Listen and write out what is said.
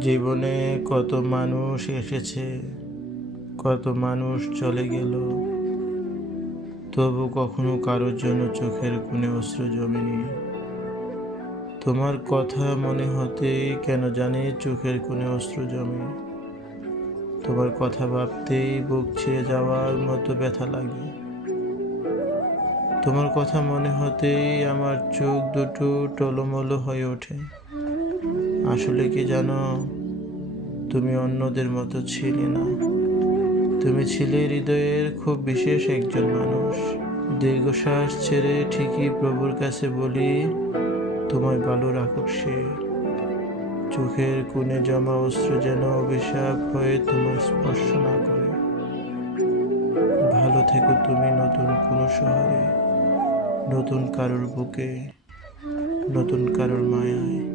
জীবনে কত মানুষ এসেছে, কত মানুষ চলে গেল, তবু কখনো কারোর জন্য চোখের কোণে অশ্রু জমেনি। তোমার কথা মনে হতেই কেন জানি চোখের কোণে অশ্রু জমে। তোমার কথা ভাবতেই বুক ছিঁড়ে যাওয়ার মতো ব্যথা লাগে। তোমার কথা মনে হতেই আমার চোখ দুটো টলমলো হয়ে ওঠে। আসলে কি জানো, তুমি অন্যদের মতো ছিলে না। তুমি ছিলে হৃদয়ের খুব বিশেষ একজন মানুষ। দীর্ঘশ্বাস ছেড়ে ঠিকই প্রভুর কাছে বলি, তোমায় ভালো রাখুক সে। চোখের কোণে জমা অশ্রু যেন অভিশাপ হয়ে তোমার স্পর্শ না করে। ভালো থেকো তুমি নতুন কোনো শহরে, নতুন কারোর বুকে, নতুন কারোর মায়ায়।